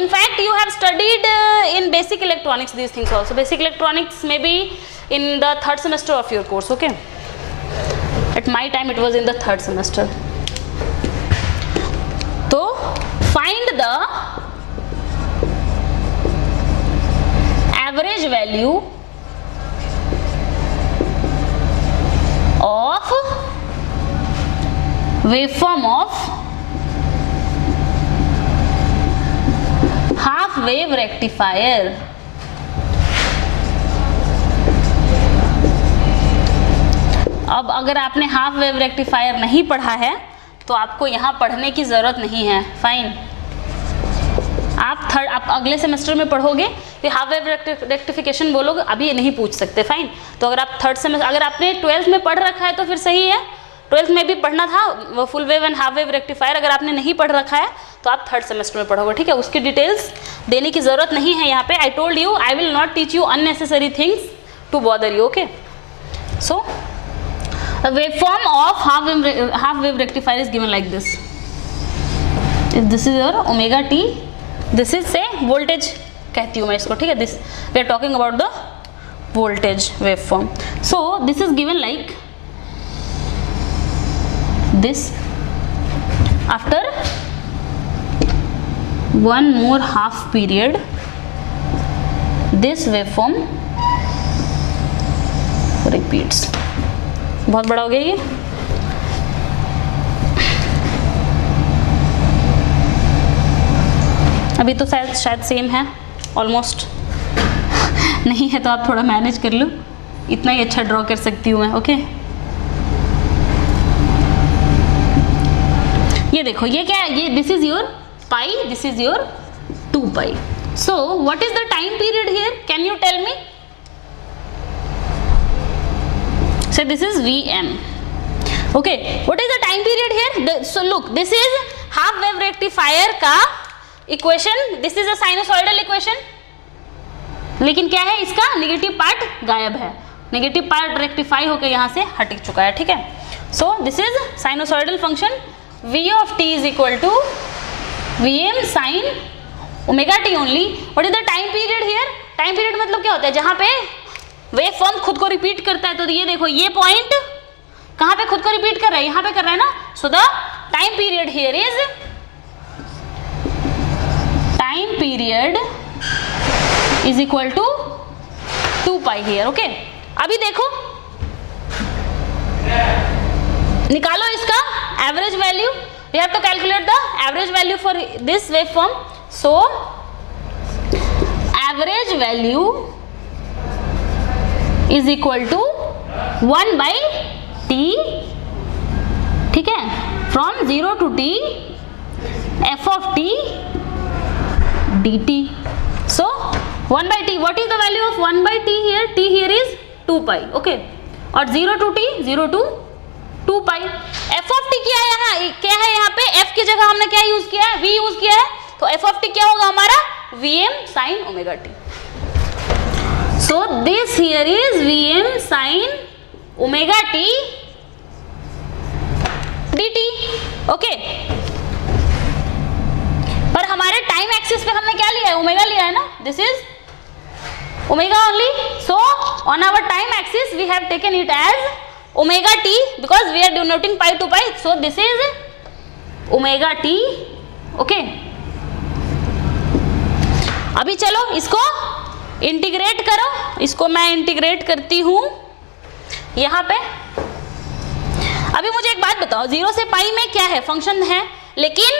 in fact you have studied in basic electronics these things also. Basic electronics may be in the 3rd semester of your course. Okay, at my time it was in the 3rd semester. तो find the average value of waveform of half wave rectifier. अब अगर आपने half wave rectifier नहीं पढ़ा है तो आपको यहाँ पढ़ने की ज़रूरत नहीं है, फाइन। आप अगले सेमेस्टर में पढ़ोगे कि हाफ वेव रेक्टिफिकेशन बोलोगे, अभी ये नहीं पूछ सकते, फाइन। तो अगर आप 3rd सेमेस्टर, अगर आपने 12th में पढ़ रखा है तो फिर सही है, 12th में भी पढ़ना था वो full wave and half wave rectifier. अगर आपने नहीं पढ़ रखा है तो आप 3rd सेमेस्टर में पढ़ोगे, ठीक है। उसकी डिटेल्स देने की ज़रूरत नहीं है यहाँ पे। I told you I will not teach you unnecessary things to bother you, okay. So the waveform of half wave rectifier is given like this. If this is your omega t, this is say voltage कहती हूँ मैं इसको, ठीक है। This we are talking about the voltage waveform. So this is given like this. After one more half period, this waveform repeats. बहुत बड़ा हो गया ये। अभी तो शायद सेम है ऑलमोस्ट। नहीं है तो आप थोड़ा मैनेज कर लो, इतना ही अच्छा ड्रॉ कर सकती हूँ मैं, ओके। ये देखो ये क्या है, ये this is your pi, this is your 2 pi. So what is the time period here, can you tell me? So this is Vm. Okay, what is the time period here? So look, this is half wave rectifier का equation. This is a sinusoidal equation. लेकिन क्या है, इसका negative part गायब है, negative part rectify होकर यहाँ से हट चुका है, ठीक है। So this is sinusoidal function. V of t is equal to Vm sin omega t only. What is the time period here? Time period मतलब क्या होता है, जहाँ पे वेव फॉर्म खुद को रिपीट करता है। तो ये देखो ये पॉइंट कहाँ पे खुद को रिपीट कर रहा है, यहाँ पे कर रहा है ना। So the time period here is, time period is equal to 2 pi here, okay. अभी देखो निकालो इसका average value. We have to calculate the average value for this waveform. So average value is equal to 1 by t, ठीक है, from 0 to t f of t dt. So 1 by t, what is the value of 1 by t here? T here is 2 pi, okay, और 0 to t 0 to 2 pi. f of t क्या है यहाँ पे, f की जगह हमने क्या use किया है, v यूज किया है। तो f of t क्या होगा हमारा, Vm sin omega t. So this here is Vm sin omega t dt, okay. पर हमारे टाइम एक्सिस पे हमने क्या लिया है, ओमेगा लिया है ना, this is omega only. So on our time axis we have taken it as omega t because we are denoting pi to pi. So this is omega t, okay. अभी चलो इसको इंटीग्रेट करो, इसको मैं integrate करती हूं यहाँ पे. अभी मुझे एक बात बताओ, 0 से पाई में क्या है, फंक्शन है, लेकिन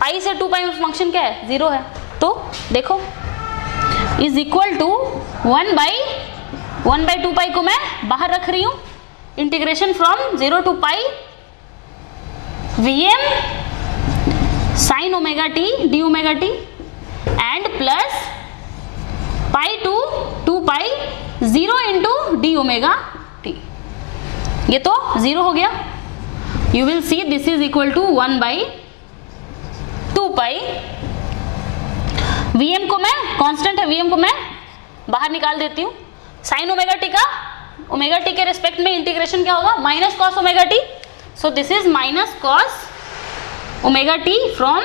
पाई से 2 पाई में फंक्शन क्या है, 0 है. तो देखो is equal to 1 by 2 pi को मैं बाहर रख रही हूं. Integration from 0 to pi Vm sine omega t d omega t and plus pi to 2 pi 0 into d omega t. ये तो 0 हो गया. You will see this is equal to 1 by 2 pi. Vm को मैं कांस्टेंट है, Vm को मैं बाहर निकाल देती हूँ. साइन ओमेगा टी का ओमेगा टी के रिस्पेक्ट में इंटीग्रेशन क्या होगा, minus cos omega t. So this is minus cos omega t from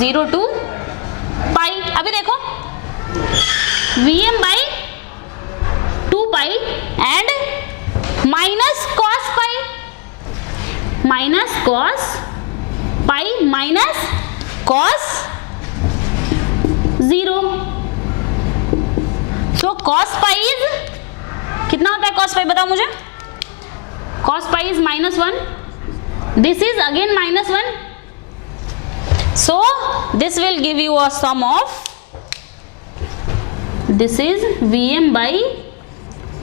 0 to अभी देखो Vm by 2 pi and minus cos pi minus cos pi minus cos 0. So cos pi is कितना होता है cos pi बताओ मुझे. Cos pi is -1. This is again -1. So this will give you a sum of, this is Vm by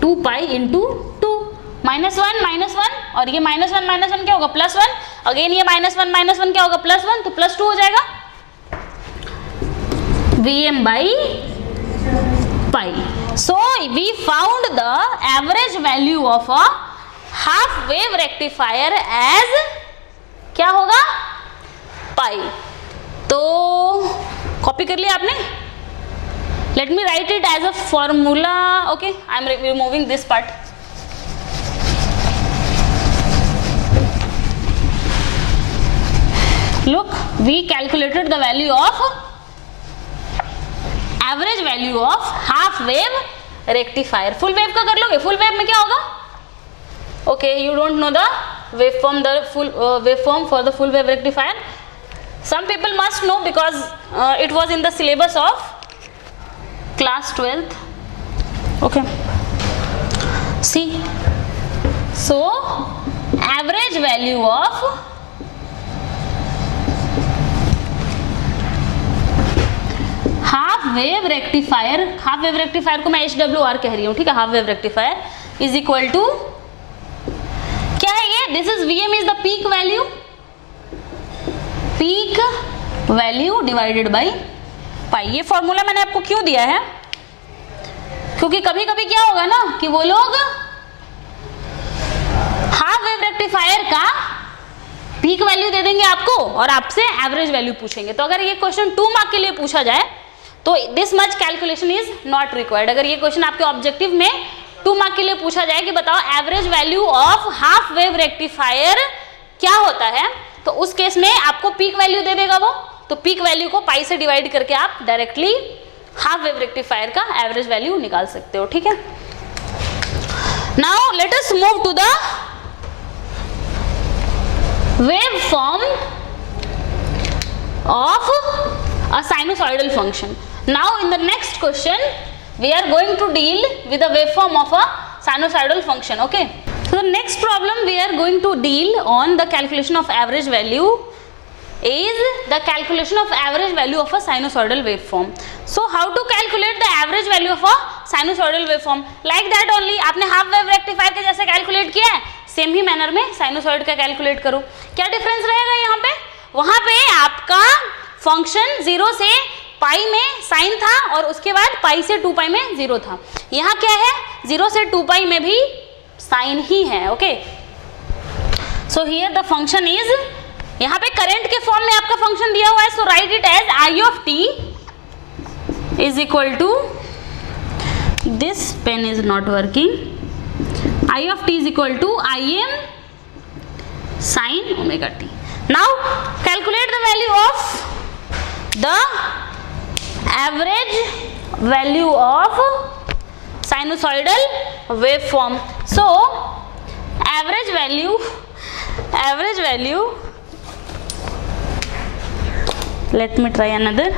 2 pi into 2 -1 और ये -1 क्या होगा +1. Again ये -1 क्या होगा +1, तो +2 हो जाएगा. Vm by pi. So we found the average value of a half wave rectifier as क्या होगा pi. तो कॉपी कर लिया आपने. Let me write it as a formula. Okay, I am removing this part. Look, we calculated the value of average value of half wave rectifier. Full wave का कर लोगे. Full wave में क्या होगा? Okay, you don't know the waveform, the full waveform for the full wave rectifier. Some people must know because it was in the syllabus of class 12th. Okay, see, so average value of half wave rectifier को मैं HWR कह रही हूँ, ठीक है. Half wave rectifier is equal to क्या है ये, this is Vm is the peak value divided by pi. ये फॉर्मूला मैंने आपको क्यों दिया है, क्योंकि कभी कभी क्या होगा ना कि वो लोग हाफ वेव रेक्टिफायर का पीक वैल्यू दे देंगे आपको और आपसे एवरेज वैल्यू पूछेंगे. तो अगर ये क्वेश्चन 2 मार्क के लिए पूछा जाए तो this much calculation is not required. अगर ये क्वेश्चन आपके ऑब्जेक्टिव में 2 मार्क के लिए पूछा जाए कि बताओ average value of half wave rectifier क्या होता है, तो उस केस में आपको पीक वैल्यू दे देगा वो. तो पीक वैल्यू को पाई से डिवाइड करके आप डायरेक्टली हाफ वेव रेक्टिफायर का एवरेज वैल्यू निकाल सकते हो, ठीक है. Now let us move to the waveform of a sinusoidal function. Now in the next question we are going to deal with the waveform of a sinusoidal function. Okay, so the next problem we are going to deal on the calculation of average value is the calculation of average value of a sinusoidal waveform. So how to calculate the average value of a sinusoidal waveform? Like that only. आपने half wave rectifier के जैसे calculate किया है, same ही manner में sinusoid का calculate करो. क्या difference रहेगा यहाँ पे, वहां पे आपका फंक्शन 0 से पाई में साइन था और उसके बाद पाई से 2 पाई में 0 था. यहाँ क्या है, 0 से 2 पाई में भी साइन ही है. Okay, so here the function is, यहाँ पे करंट के फॉर्म में आपका फंक्शन दिया हुआ है. So write it as I of t is equal to, this pen is not working, I of t is equal to Im sin omega t. Now calculate the value of the average value of sinusoidal waveform. So average value, let me try another.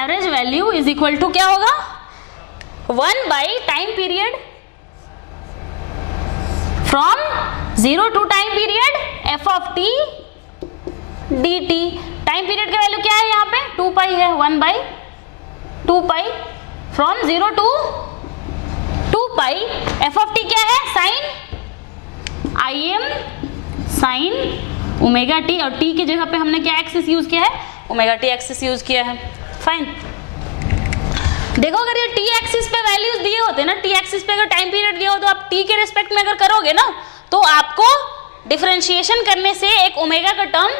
Average value is equal to क्या होगा, 1 by time period from 0 to time period f of t dt. Time period का value क्या है यहाँ पे, 2 पाई है, 1 by 2 pi from 0 to 2 pi. f of t क्या है, sine Im sine omega t, और t की जगह पे हमने क्या एक्सिस यूज किया है, ओमेगा t एक्सिस यूज किया है. फाइन. देखो अगर ये टी एक्सिस पे वैल्यूज दिए होते ना, टी एक्सिस पे अगर टाइम पीरियड दिया हो तो आप टी के रिस्पेक्ट में अगर करोगे ना तो आपको डिफरेंशिएशन करने से एक ओमेगा का टर्म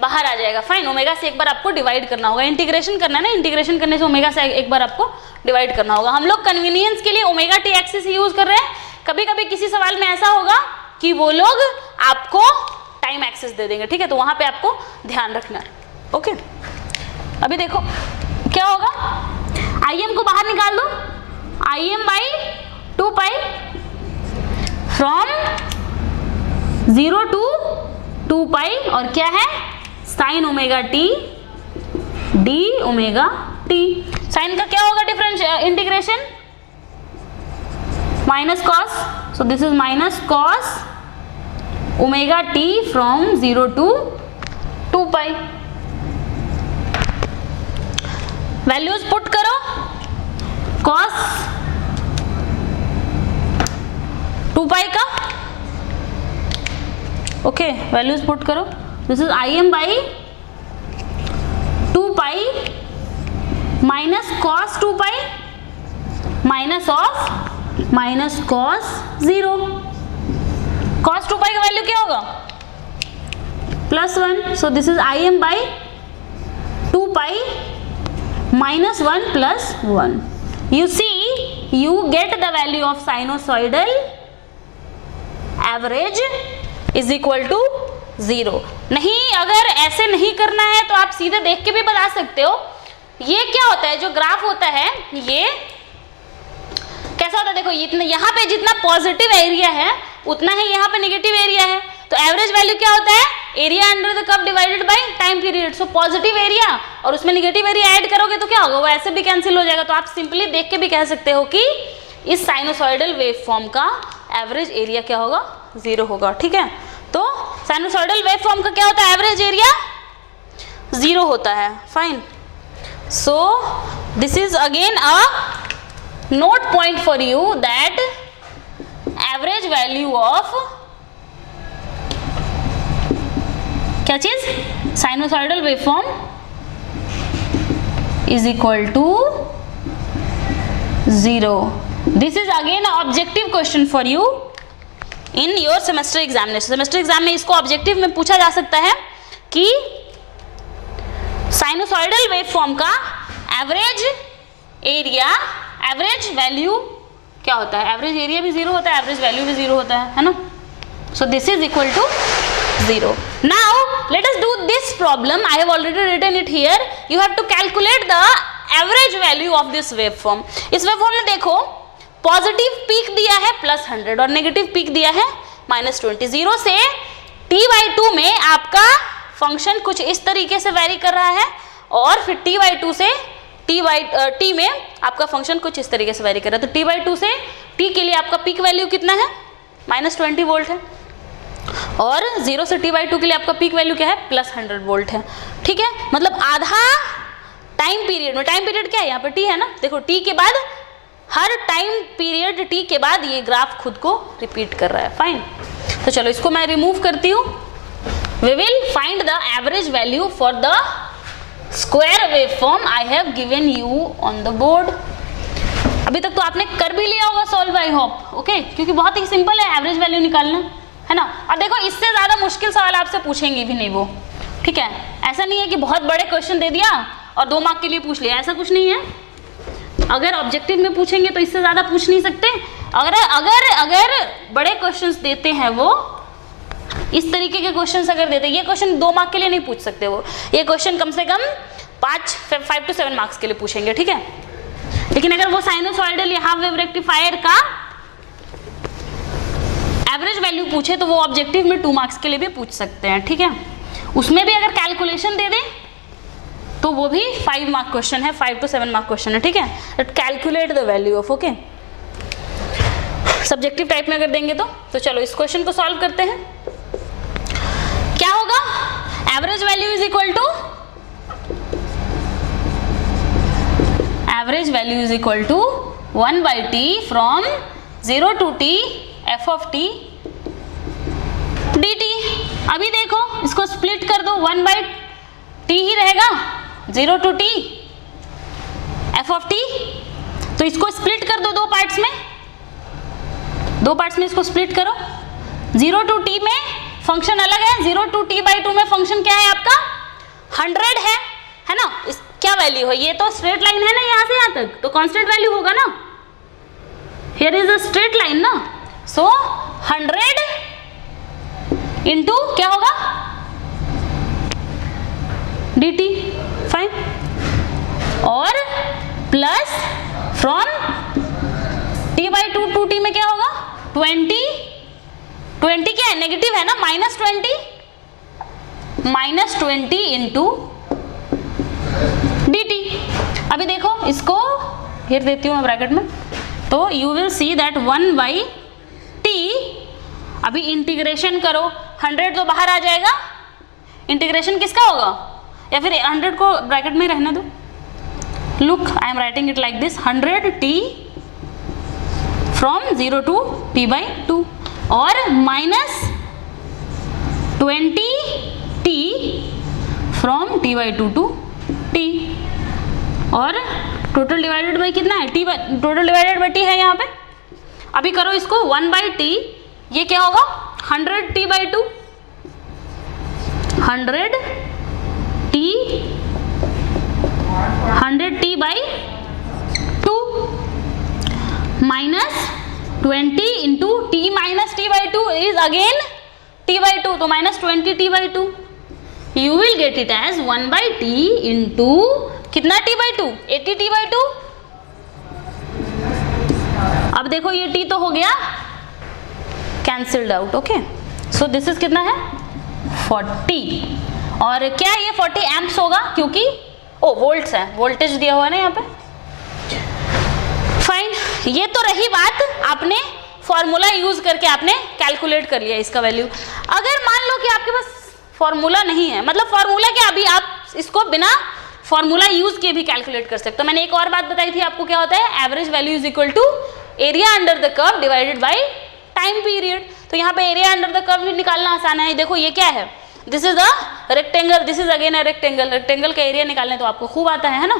बाहर आ जाएगा. फाइन. ओमेगा से एक बार आपको डिवाइड करना होगा, इंटीग्रेशन करना है ना, इंटीग्रेशन करने से ओमेगा से एक बार आपको डिवाइड करना होगा. हम लोग कन्वीनियंस के लिए ओमेगा टी एक्सिस यूज कर रहे हैं. कभी कभी किसी सवाल में ऐसा होगा कि वो लोग आपको टाइम एक्सेस दे देंगे, ठीक है, तो वहां पे आपको ध्यान रखना है। ओके, अभी देखो क्या होगा, Im को बाहर निकाल दो, Im by 2 pi from 0 to 2 pi, और क्या है sine omega t d omega t. Sine का क्या होगा difference integration, minus cos, so this is minus cos omega t from 0 to 2 pi. Values put करो, कॉस 2 पाई का, okay, values put करो, this is Im by 2 pi minus cos 2 pi minus of minus cos 0। Cos 2 pi का value क्या होगा, +1, सो this is Im by 2 pi minus 1 plus 1. You see, you get the value of sinusoidal average is equal to 0. नहीं, अगर ऐसे नहीं करना है तो आप सीधे देख के भी बता सकते हो। ये क्या होता है, जो ग्राफ होता है ये कैसा होता है, देखो इतना यहाँ पे जितना पॉजिटिव एरिया है उतना ही यहाँ पे नेगेटिव एरिया है, तो एवरेज वैल्यू क्या होता है, area under the curve divided by time period. So positive area और उसमें नेगेटिव एरिया ऐड करोगे तो क्या होगा, वो ऐसे भी कैंसिल हो जाएगा। तो आप सिंपली देख के भी कह सकते हो कि इस साइनोसॉइडल वेव फॉर्म का एवरेज एरिया क्या होगा, 0 होगा, ठीक है। तो साइनोसॉइडल वेव फॉर्म का क्या होता है, एवरेज एरिया 0 होता है, fine. So this is again a note point for you that average value of क्या चीज, sinusoidal waveform is equal to 0। This is again objective question for you in your semester examination. Semester exam में इसको objective में पूछा जा सकता है कि साइनोसॉइडल वेवफॉर्म का एवरेज एरिया, एवरेज वैल्यू क्या होता है, एवरेज एरिया भी 0 होता है, एवरेज वैल्यू भी 0 होता है ना। So this is equal to 0. Now let us do this problem. I have already written it here. You have to calculate the average value of this waveform. इस waveform में देखो पॉजिटिव पीक दिया है +100 और नेगेटिव पीक दिया है -20। 0 से t/2 में आपका फंक्शन कुछ इस तरीके से वेरी कर रहा है, और फिर t/2 से t में आपका फंक्शन कुछ इस तरीके से वेरी कर रहा है। तो t/2 से t के लिए आपका पीक वैल्यू कितना है, -20 वोल्ट है, और 0 से t/2 के लिए आपका पीक वैल्यू क्या है, +100 वोल्ट है, ठीक है। मतलब आधा टाइम पीरियड में, टाइम पीरियड क्या है यहाँ पे t है ना, देखो t के बाद हर टाइम पीरियड t के बाद ये ग्राफ खुद को रिपीट कर रहा है, फाइन। तो चलो इसको मैं रिमूव करती हूँ। We will find the average value for the square waveform I have given you on the board. अभी तक तो आपने कर भी लिया होगा सॉल्व, आई होप, ओके, क्योंकि बहुत ही सिंपल है एवरेज वैल्यू निकालना, है ना। और देखो इससे ज्यादा मुश्किल सवाल आपसे पूछेंगे भी नहीं वो, ठीक है। ऐसा नहीं है कि बहुत बड़े क्वेश्चन दे दिया और 2 मार्क के लिए पूछ लिया, ऐसा कुछ नहीं है। अगर ऑब्जेक्टिव में पूछेंगे तो इससे ज्यादा पूछ नहीं सकते। अगर बड़े क्वेश्चंस देते हैं वो, इस तरीके के क्वेश्चंस अगर देते हैं, ये क्वेश्चन 2 मार्क के लिए नहीं पूछ सकते वो, ये क्वेश्चन कम से कम 5 to 7 मार्क्स के लिए पूछेंगे, ठीक है। लेकिन अगर वो साइनोसॉइडल या हाफ वेव रेक्टिफायर का एवरेज वैल्यू पूछे तो वो ऑब्जेक्टिव में 2 मार्क्स के लिए भी पूछ सकते हैं, ठीक है। उसमें भी अगर कैलकुलेशन दे दें तो वो भी 5 मार्क क्वेश्चन है, 5 to 7 मार्क क्वेश्चन है, ठीक है। Calculate the value of, okay. Subjective type में अगर देंगे तो चलो इस क्वेश्चन को सॉल्व करते हैं। क्या होगा, average value is equal to, average value is equal to 1/t from 0 to t f of t dt। अभी देखो इसको स्प्लिट कर दो, 1/t ही रहेगा, 0 to t f of t। तो इसको स्प्लिट कर दो 2 पार्ट्स में, 2 पार्ट्स में इसको स्प्लिट करो। 0 to t में फंक्शन अलग है, 0 to t/2 में फंक्शन क्या है आपका, 100 है ना। इस क्या वैल्यू है, ये तो स्ट्रेट लाइन है ना यहाँ से यहाँ तक, तो कांस्टेंट वैल्यू होगा ना, here is a straight line ना। सो 100 इंटू क्या होगा dt, फाइन, और plus from t/2 to t में क्या होगा 20 क्या है नेगेटिव है ना, -20 इंटू dt। अभी देखो इसको फिर देती हूँ मैं ब्रैकेट में, तो you will see that 1/t, अभी इंटीग्रेशन करो 100 तो बाहर आ जाएगा, इंटीग्रेशन किसका होगा, या फिर 100 को ब्रैकेट में रहने दो, look I am writing it like this 100t from 0 to t/2 और -20t from t/2 to t, और टोटल डिवाइडेड बाई कितना है t, total divided by t है यहाँ पे। अभी करो इसको 1/t, ये क्या होगा 100t/2, 100t/2 -20 into t minus t/2 is again t/2, तो -20t/2, you will get it as 1/t into कितना t/2 80t/2। अब देखो ये t तो हो गया cancelled out, okay, so this is कितना है 40, और क्या ये 40 एम्प्स होगा क्योंकि वोल्ट्स है, वोल्टेज दिया हुआ है ना यहाँ पे, फाइन। ये तो रही बात, आपने फॉर्मूला यूज करके आपने कैलकुलेट कर लिया इसका वैल्यू। अगर मान लो कि आपके पास फॉर्मूला नहीं है, मतलब फॉर्मूला क्या, अभी आप इसको बिना फॉर्मूला यूज किए भी कैलकुलेट कर सकते हो। मैंने एक और बात बताई थी आपको, क्या होता है average value is equal to area under the curve divided by time period. तो यहाँ पे एरिया अंडर द कर्व भी निकालना आसान है। देखो ये क्या है, this is a rectangle, this is again a rectangle, rectangle का एरिया निकालने तो आपको खूब आता है ना।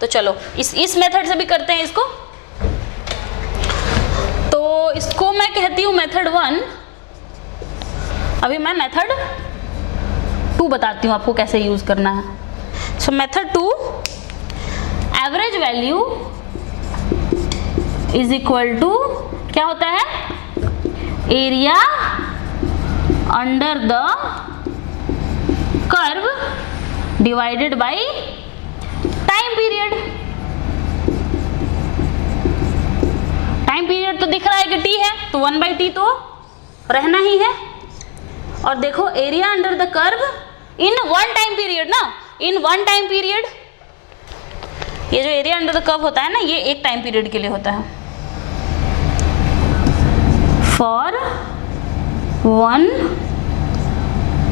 तो चलो इस मेथड से भी करते हैं इसको। तो इसको मैं कहती हूँ मेथड 1, अभी मैं मेथड 2 बताती हूँ आपको कैसे यूज करना है। So method 2, average value is equal to क्या होता है area under the curve divided by time period. Time period तो दिख रहा है कि t है, तो 1/t तो रहना ही है। और देखो area under the curve in one time period ना, इन वन टाइम पीरियड, ये जो एरिया अंडर द कर्व होता है ना, ये एक टाइम पीरियड के लिए होता है, for one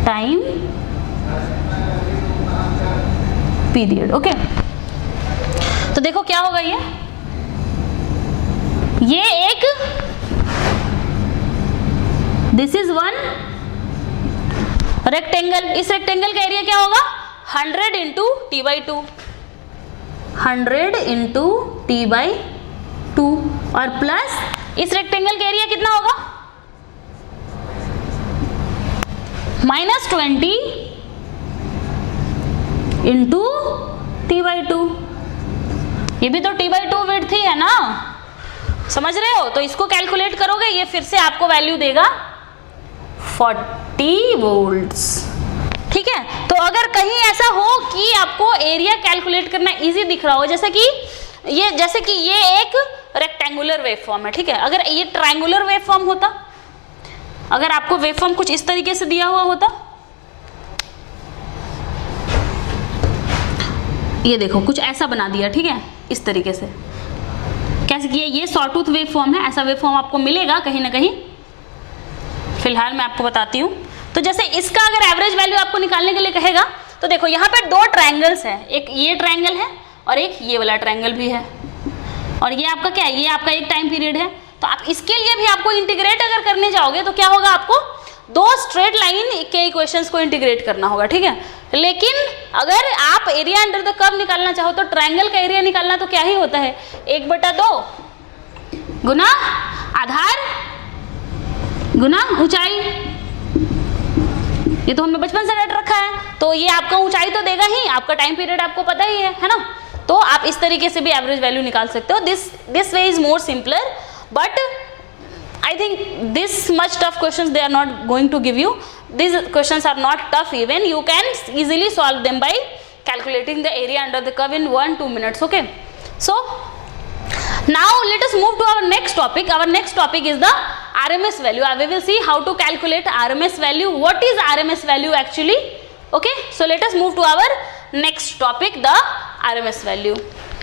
time period, okay. तो देखो क्या होगा, ये एक, दिस इज वन रेक्टेंगल, इस रेक्टेंगल का एरिया क्या होगा 100 इंटू t/2, 100 इंटू t/2, और प्लस इस रेक्टेंगल का एरिया कितना होगा -20 इंटू t/2, ये भी तो t/2 विड्थ ही है ना, समझ रहे हो। तो इसको कैलकुलेट करोगे, ये फिर से आपको वैल्यू देगा 40 वोल्ट्स, ठीक है। तो अगर कहीं ऐसा हो कि आपको एरिया कैलकुलेट करना इजी दिख रहा हो, जैसे कि ये एक रेक्टेंगुलर वेवफॉर्म है, ठीक है। अगर ये ट्रायंगुलर वेवफॉर्म होता, अगर आपको वेवफॉर्म कुछ इस तरीके से दिया हुआ होता, ये देखो कुछ ऐसा बना दिया, ठीक है, इस तरीके से, कैसे किया, ये सॉटूथ वेवफॉर्म है, ऐसा वेवफॉर्म आपको मिलेगा कहीं ना कहीं, फिलहाल मैं आपको बताती हूँ। तो जैसे इसका अगर एवरेज वैल्यू आपको निकालने के लिए कहेगा, तो देखो यहाँ पे दो ट्रायंगल्स हैं, एक ये ट्रायंगल है और एक ये वाला ट्रायंगल भी है, और ये आपका क्या है, ये आपका एक टाइम पीरियड है। तो आप इसके लिए भी आपको इंटीग्रेट अगर करने जाओगे तो क्या होगा, आपको दो स्ट्रेट लाइन के इक्वेशंस को इंटीग्रेट करना होगा, ठीक है। लेकिन अगर आप एरिया अंडर द कर्व निकालना चाहो तो ट्रायंगल का एरिया निकालना तो क्या ही होता है 1/2 गुना आधार गुना ऊंचाई, ये तो हमने बचपन से रट रखा है। तो ये आपका ऊंचाई तो देगा ही, आपका टाइम पीरियड आपको पता ही है ना। तो आप इस तरीके से भी एवरेज वैल्यू निकाल सकते हो। This way is more simpler, but I think this much tough questions they are not going to give you. These questions are not tough even. You can easily solve them by calculating the area under the curve in 1-2 minutes. Okay. So now let us move to our next topic. Our next topic is the RMS value. We will see how to calculate RMS value. What is RMS value actually? Okay. So let us move to our next topic, the RMS value.